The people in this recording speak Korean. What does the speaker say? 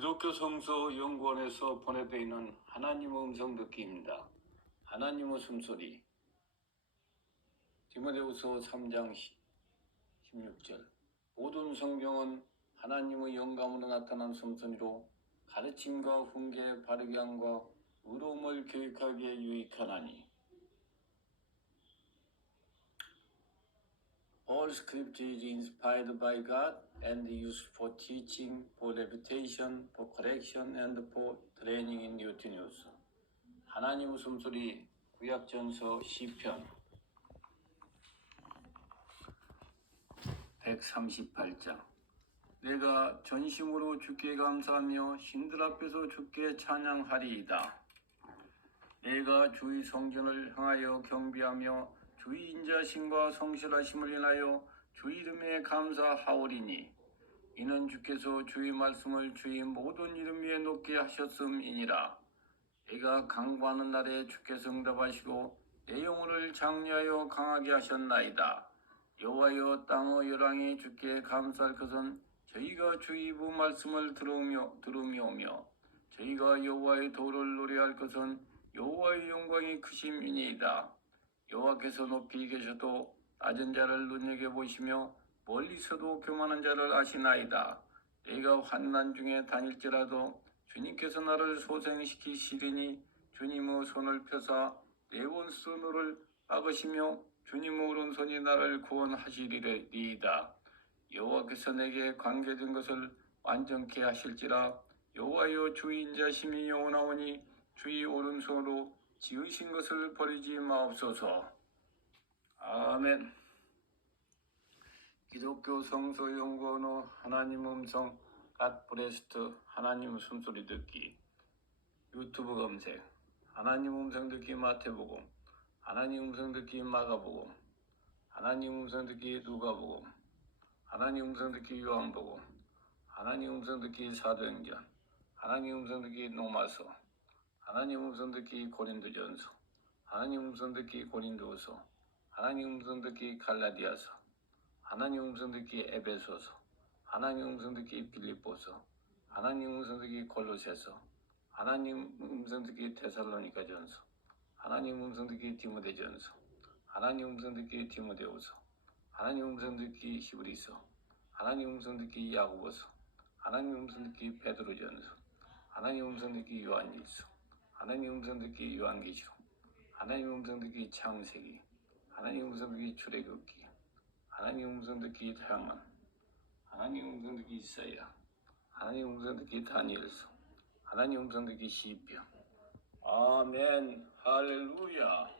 기독교 성서 연구원에서 보내드리는 하나님의 음성 듣기입니다. 하나님의 숨소리 디모데후서 3장 16절 모든 성경은 하나님의 영감으로 나타난 숨소리로 가르침과 훈계 바르게 함과 의로움을 교육하기에 유익하나니 All scripture is inspired by God and used for teaching, for reputation, for correction, and for training in righteousness. 하나님 웃음소리 구약전서 시편 138장 내가 전심으로 주께 감사하며 신들 앞에서 주께 찬양하리이다. 내가 주의 성전을 향하여 경비하며 주의 인자심과 성실하심을 인하여 주 이름에 감사하오리니 이는 주께서 주의 말씀을 주의 모든 이름 위에 높게 하셨음이니라. 내가 강구하는 날에 주께서 응답하시고 내 영혼을 장려하여 강하게 하셨나이다. 여호와여 땅의 열왕이 주께 감사할 것은 저희가 주의 입의 말씀을 들으며 들으며오며 저희가 여호와의 도를 노래할 것은 여호와의 영광이 크심이니이다 여호와께서 높이 계셔도 낮은 자를 눈여겨 보시며 멀리서도 교만한 자를 아시나이다. 내가 환난 중에 다닐지라도 주님께서 나를 소생시키시리니 주님의 손을 펴사 내 원수노를 막으시며 주님의 오른손이 나를 구원하시리이다. 여호와께서 내게 관계된 것을 완전케 하실지라 여호와여 주의 인자심이 영원하오니 주의 오른손으로 지으신 것을 버리지 마옵소서. 아멘. 기독교 성서 연구원의 하나님 음성 갓브레스트 하나님 숨소리 듣기. 유튜브 검색. 하나님 음성 듣기 마태복음. 하나님 음성 듣기 마가복음. 하나님 음성 듣기 누가복음. 하나님 음성 듣기 요한복음. 하나님 음성 듣기 사도행전. 하나님 음성 듣기 노마서 하나님 음성 듣기 고린도전서 하나님 음성 듣기 고린도서 하나님 음성 듣기 갈라디아서 하나님 음성 듣기 에베소서 하나님 음성 듣기 빌립보서 하나님 음성 듣기 골로새서 하나님 음성 듣기 데살로니가전서 하나님 음성 듣기 디모데전서 하나님 음성 듣기 디모데후서 하나님 음성 듣기 히브리서 하나님 음성 듣기 야고보서 하나님 음성 듣기 베드로전서 하나님 음성 듣기 요한일서 하나님 음성 듣기 요한계시록 하나님 음성 듣기 창세기 하나님 음성 듣기 출애굽기 하나님 음성 듣기 태양만 하나님 음성 듣기 이사야 하나님 음성 듣기 다니엘서 하나님 음성 듣기 시편. 아멘. 할렐루야